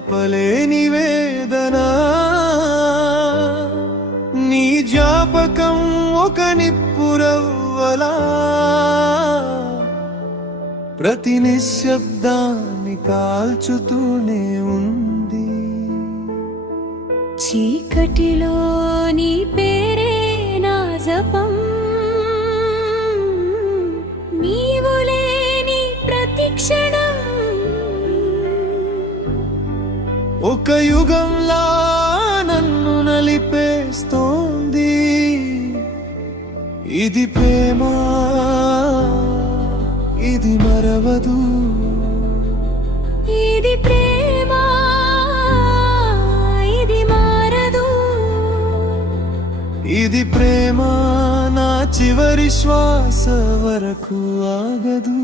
ఆపలేని వేదన. నీ జ్ఞాపకం ఒక నిప్పురవ్వలా ప్రతి నిశ్శబ్దాన్ని కాల్చుతూనే ఉంది. చీకటిలో నీ పేరే నా జపం, నీవు లేని ప్రతి క్షణం ఒక యుగంలా నన్ను నలిపేస్తోంది. ఇది ప్రేమ, ఇది మరవదు. ఇది ప్రేమ, ఇది మారదు. ఇది ప్రేమ నా చివరి శ్వాస వరకు ఆగదు.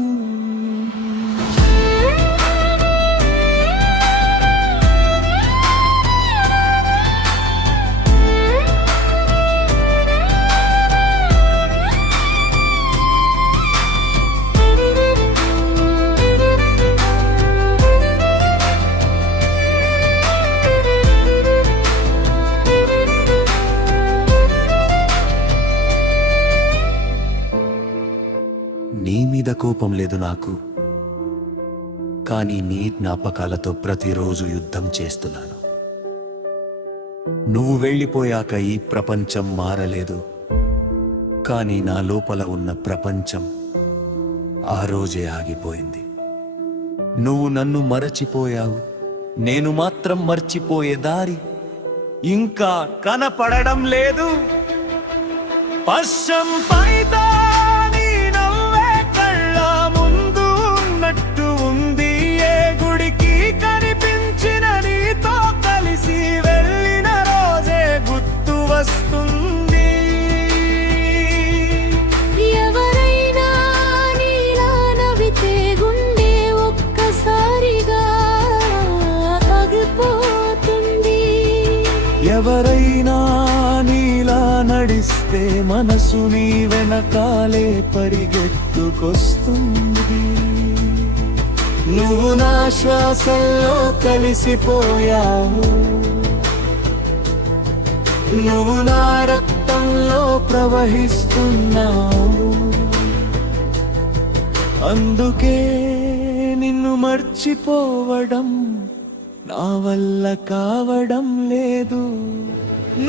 నీ మీద కోపం లేదు నాకు, కానీ నీ జ్ఞాపకాలతో ప్రతిరోజు యుద్ధం చేస్తున్నాను. నువ్వు వెళ్ళిపోయాక ఈ ప్రపంచం మారలేదు, కానీ నా లోపల ఉన్న ప్రపంచం ఆ రోజే ఆగిపోయింది. నువ్వు నన్ను మరచిపోయావు, నేను మాత్రం మర్చిపోయే దారి ఇంకా కనపడడం లేదు. పశ్చం పైతా ఎవరైనా నీలా నవ్వితే గుండె ఒక్కసారిగా ఆగిపోతుంది. ఎవరైనా నీలా నడిస్తే మనసు నీ వెనకాలే పరిగెత్తుకొస్తుంది. నువ్వు నా శ్వాసల్లో కలిసిపోయావు, నువ్వు నా రక్తంలో ప్రవహిస్తున్నావు. అందుకే నిన్ను మర్చిపోవడం నా వల్ల కావడం లేదు.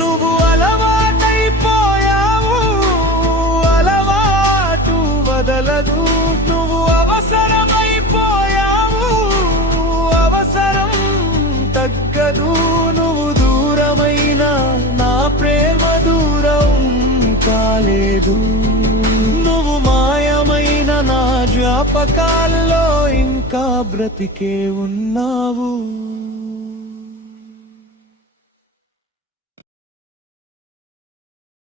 నువ్వు అలవాటైపోయావు, అలవాటు వదలదు. నువ్వు అవసరమైపోయావు, అవసరం తగ్గదు. నువ్వు దూరమైన నా ప్రేమ దూరం కాలేదు. నువ్వు మాయమైన నా జ్ఞాపకాల్లో ఇంకా బ్రతికే ఉన్నావు.